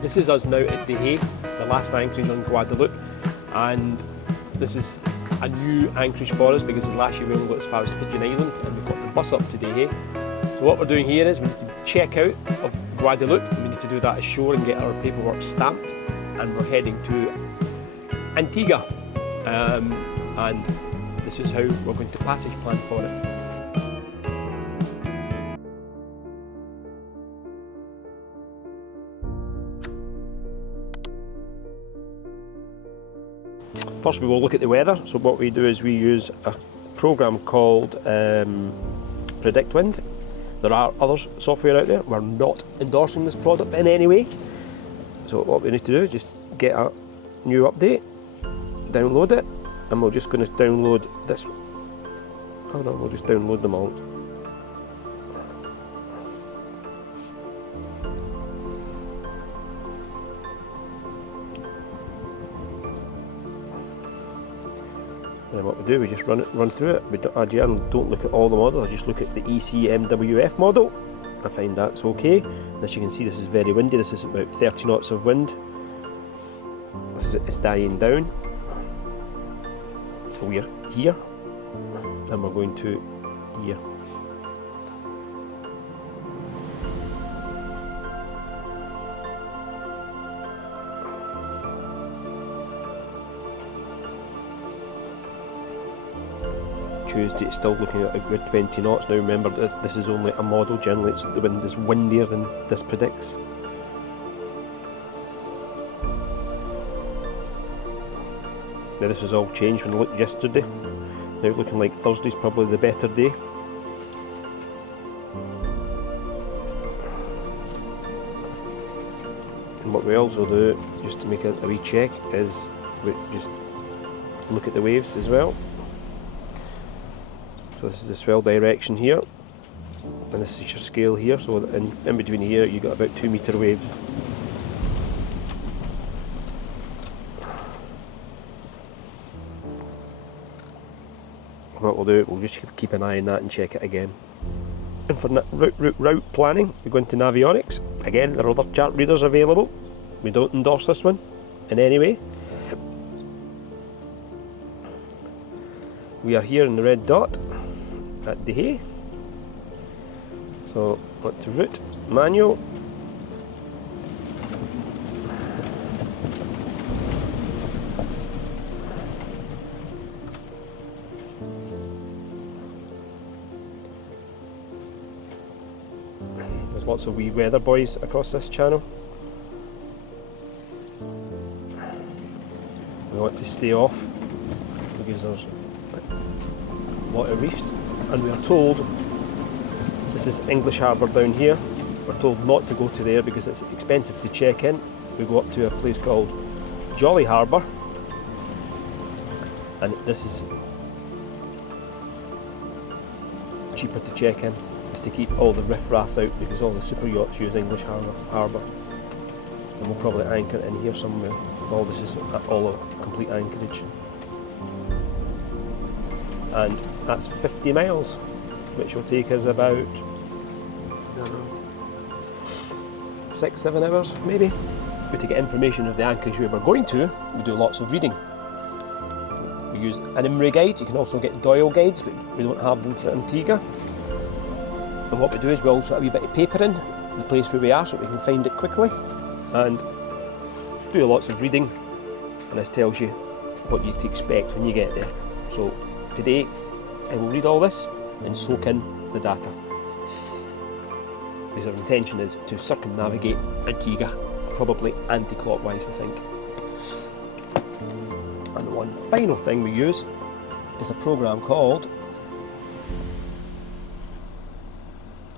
This is us now at Beneteau, the last anchorage on Guadeloupe, and this is a new anchorage for us because last year we only got as far as Pigeon Island and we got the bus up to Beneteau. So what we're doing here is we need to check out of Guadeloupe, we need to do that ashore and get our paperwork stamped, and we're heading to Antigua, and this is how we're going to passage plan for it. First we will look at the weather. So what we do is we use a program called Predict Wind. There are other software out there. We're not endorsing this product in any way. So what we need to do is just get a new update, download it, and we're just going to download this. Oh no, we'll just download them all. And what we do, we just run through it. I generally don't look at all the models, I just look at the ECMWF model. I find that's okay. And as you can see, this is very windy. This is about 30 knots of wind. It's dying down. So we're here, and we're going to here. Tuesday, it's still looking at a good 20 knots. Now remember, this is only a model. Generally the wind is windier than this predicts. Now this has all changed when I looked yesterday. Now looking like Thursday's probably the better day. And what we also do, just to make a wee check, is we just look at the waves as well. So this is the swell direction here, and this is your scale here, so in between here you've got about 2 metre waves. What we'll do, we'll just keep an eye on that and check it again. And for route planning, we go into Navionics. Again, there are other chart readers available. We don't endorse this one in any way. We are here in the red dot at Beneteau. So on to route, manual. There's lots of wee weather buoys across this channel. We want to stay off because there's a lot of reefs, and we are told this is English Harbour down here. We're told not to go to there because it's expensive to check in. We go up to a place called Jolly Harbour, and this is cheaper to check in. Is to keep all the riff-raff out because all the super yachts use English Harbour. And we'll probably anchor in here somewhere. All this is all a complete anchorage. And that's 50 miles, which will take us about, I don't know, 6-7 hours maybe. But to get information of the anchorage where we're going to, we do lots of reading. We use an IMRI guide. You can also get Doyle guides, but we don't have them for Antigua. And what we do is we also have a wee bit of paper in the place where we are so we can find it quickly, and do lots of reading, and this tells you what you to expect when you get there. So today I will read all this and soak in the data, because our intention is to circumnavigate Antigua, probably anti-clockwise we think. And one final thing we use is a program called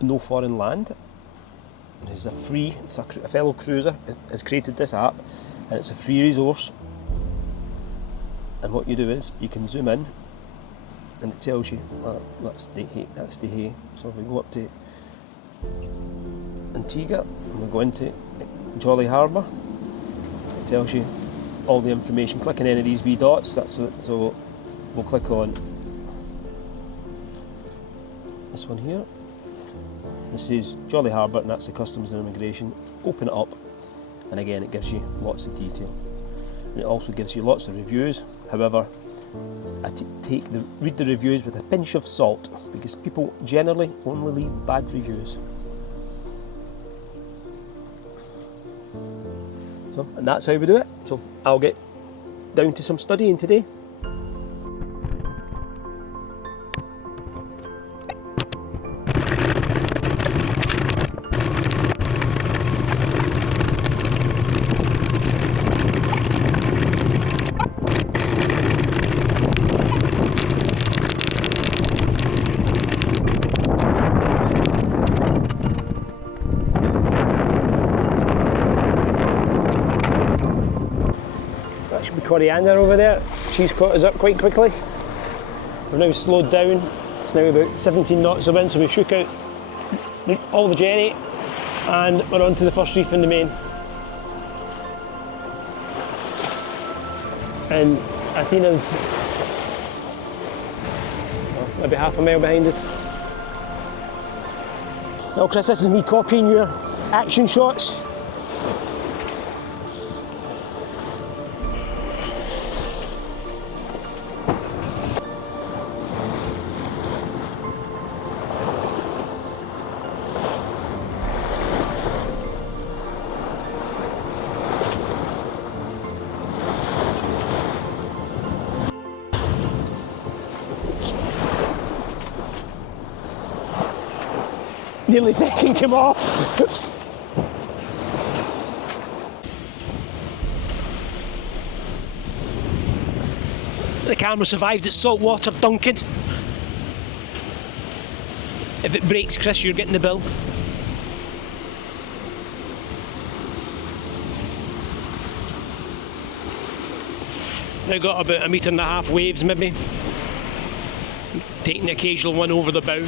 noforeignland. This is a free, a fellow cruiser has created this app, and it's a free resource. And what you do is you can zoom in and it tells you, that's Beneteau. So if we go up to Antigua and we go into Jolly Harbour, it tells you all the information. Click on any of these wee dots, so we'll click on this one here. This is Jolly Harbour, and that's the Customs and Immigration. Open it up, and again it gives you lots of detail. And it also gives you lots of reviews. However, I read the reviews with a pinch of salt, because people generally only leave bad reviews. So, and that's how we do it. So I'll get down to some studying today. Coriander over there, she's caught us up quite quickly. We're now slowed down, it's now about 17 knots of wind, so we shook out all the jerry and we're on to the first reef in the main. And Athena's maybe half a mile behind us. Now Chris, this is me copying your action shots. Nearly thinking him off. Oops. The camera survived its saltwater dunking. If it breaks, Chris, you're getting the bill. Now got about 1.5 meters waves maybe. Taking the occasional one over the bow.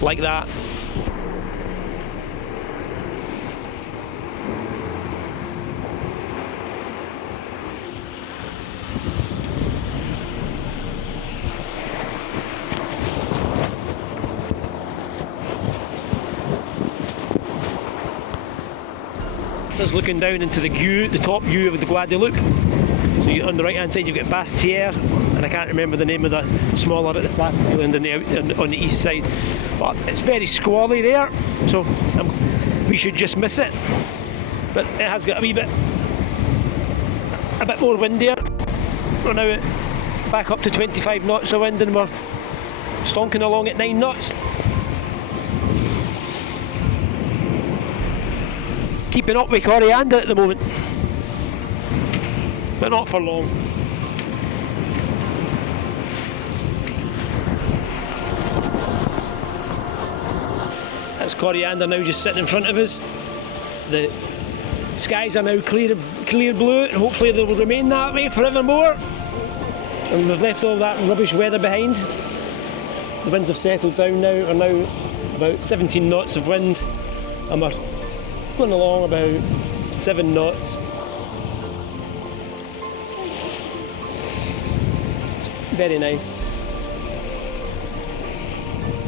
Like that. So it's looking down into the top view of the Guadeloupe. So on the right hand side you've got Basse-Terre, and I can't remember the name of the smaller at the flat island on the east side. But it's very squally there, so we should just miss it. But it has got a bit more windier. We're now back up to 25 knots of wind and we're stonking along at 9 knots. Keeping up with Coriander at the moment, but not for long. That's Coriander now just sitting in front of us. The skies are now clear blue, and hopefully they will remain that way forevermore. And we've left all that rubbish weather behind. The winds have settled down now, are now about 17 knots of wind, and we're going along about 7 knots. It's very nice.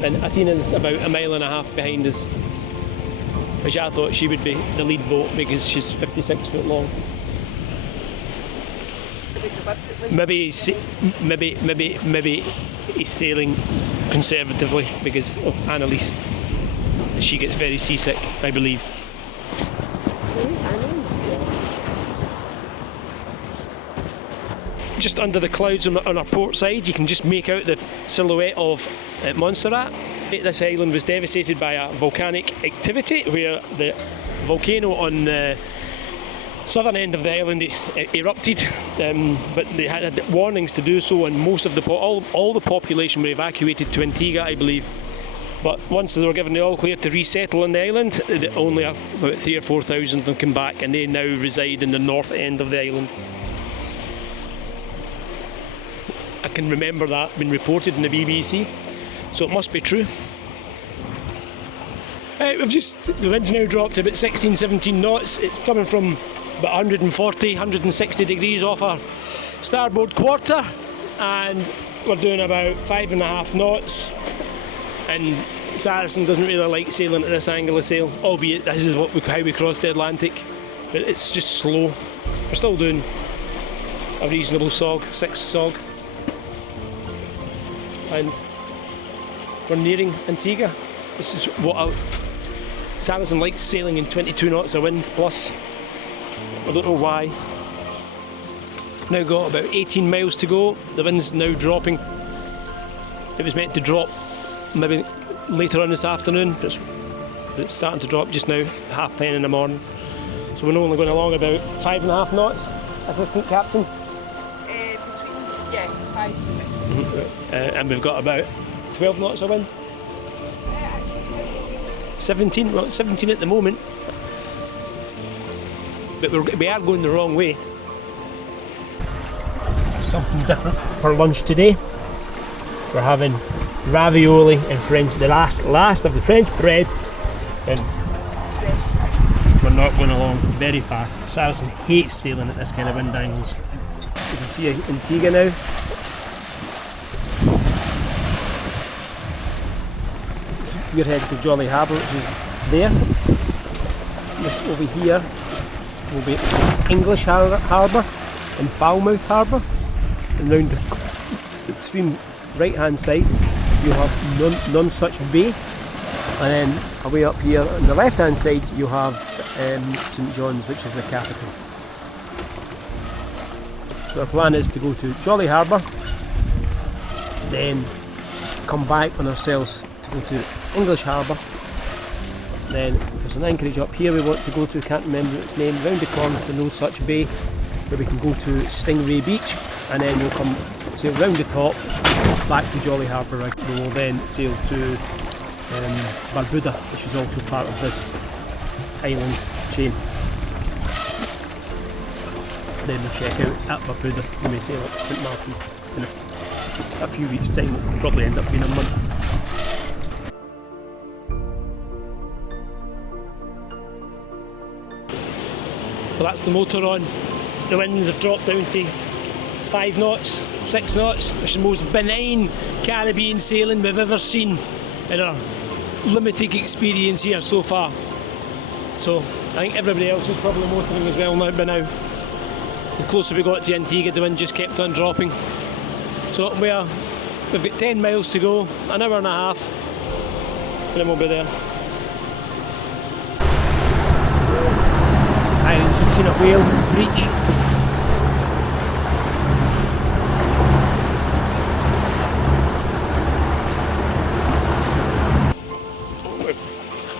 And Athena's about 1.5 miles behind us, which I thought she would be the lead boat because she's 56 foot long. Maybe he's sailing conservatively because of Annalise. She gets very seasick, I believe. Just under the clouds on our port side, you can just make out the silhouette of Montserrat. This island was devastated by a volcanic activity where the volcano on the southern end of the island erupted, but they had warnings to do so, and most of all the population were evacuated to Antigua, I believe. But once they were given the all clear to resettle on the island, only about 3,000 or 4,000 of them came back, and they now reside in the north end of the island. I can remember that being reported in the BBC, so it must be true. The wind's now dropped to about 16, 17 knots. It's coming from about 140, 160 degrees off our starboard quarter, and we're doing about 5.5 knots and Saracen doesn't really like sailing at this angle of sail, albeit this is how we crossed the Atlantic, but it's just slow. We're still doing a reasonable sog, 6 sog, and we're nearing Antigua. This is what Saracen likes, sailing in 22 knots of wind plus. I don't know why. We've now got about 18 miles to go. The wind's now dropping. It was meant to drop maybe later on this afternoon, but it's starting to drop just now, 10:30 in the morning. So we're only going along about 5.5 knots, Assistant Captain. Between 5 to 6. And we've got about 12 knots of wind. Actually 17, well, 17 at the moment. But we are going the wrong way. Something different for lunch today. We're having ravioli and French, the last of the French bread, and we're not going along very fast. Saracen hates sailing at this kind of wind angles. You can see Antigua now. We're heading to Jolly Harbour, which is there. This over here will be English Harbour and Falmouth Harbour, and round the extreme right hand side you have none such bay, and then away up here on the left hand side you have St John's, which is the capital. So our plan is to go to Jolly Harbour, then come back on ourselves to go to English Harbour. Then there's an anchorage up here we want to go to, can't remember its name, round the corner to No Such Bay, where we can go to Stingray Beach, and then we'll come sail round the top back to Jolly Harbour. We will then sail to Barbuda, which is also part of this island chain. Then we'll check out at Barbuda. We may sail up to St Martin's in a few weeks' time. It'll probably end up being a month. Well, that's the motor on. The winds have dropped down to 5 knots, 6 knots, which is the most benign Caribbean sailing we've ever seen in our limited experience here so far. So I think everybody else is probably motoring as well now by now. The closer we got to Antigua, the wind just kept on dropping. So we've got 10 miles to go, an hour and a half, and then we'll be there. I've just seen a whale breach.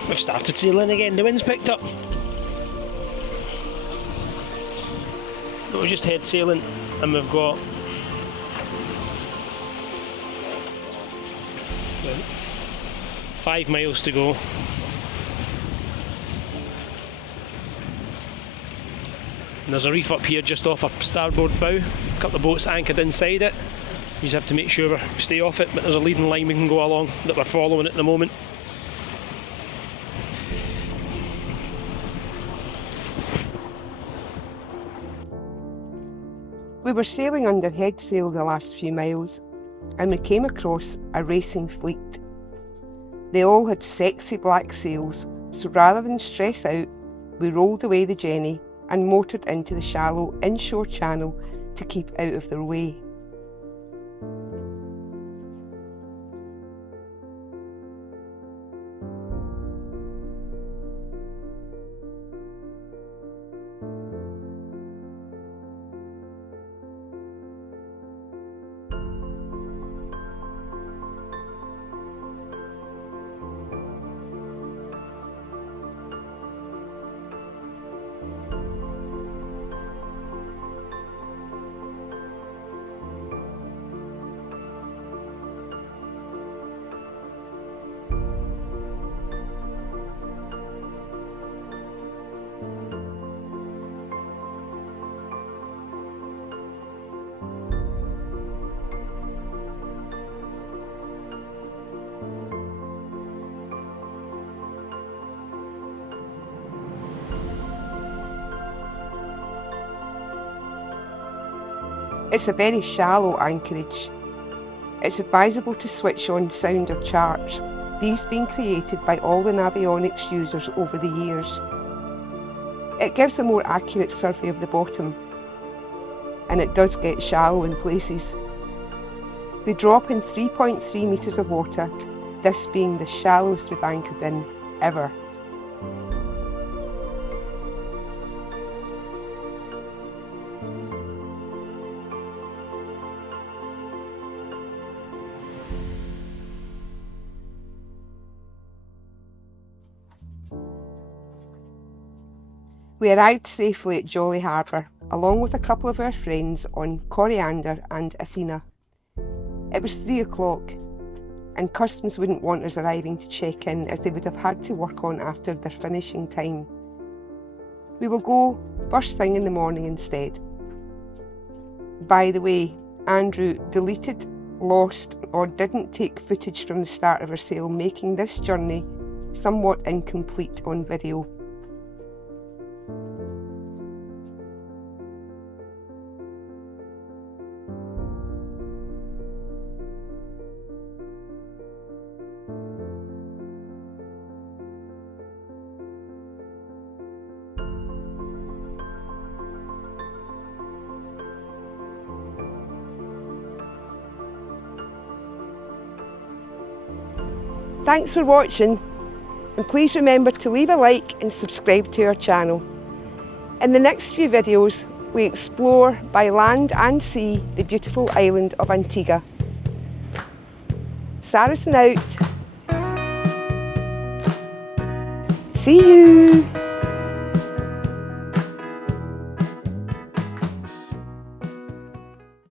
We've started sailing again, the wind's picked up. We've just head sailing and we've got 5 miles to go. And there's a reef up here just off our starboard bow, a couple of boats anchored inside it. You just have to make sure we stay off it, but there's a leading line we can go along that we're following at the moment. We were sailing under head sail the last few miles, and we came across a racing fleet. They all had sexy black sails, so rather than stress out, we rolled away the jenny and motored into the shallow inshore channel to keep out of their way. It's a very shallow anchorage. It's advisable to switch on sound or charts these being created by all the navionics users over the years. It gives a more accurate survey of the bottom, and it does get shallow in places. We drop in 3.3 metres of water, this being the shallowest we've anchored in ever. We arrived safely at Jolly Harbour, along with a couple of our friends on Coriander and Athena. It was 3 o'clock, and customs wouldn't want us arriving to check in as they would have had to work on after their finishing time. We will go first thing in the morning instead. By the way, Andrew deleted, lost, or didn't take footage from the start of our sail, making this journey somewhat incomplete on video. Thanks for watching, and please remember to leave a like and subscribe to our channel. In the next few videos, we explore by land and sea the beautiful island of Antigua. Saracen out. See you!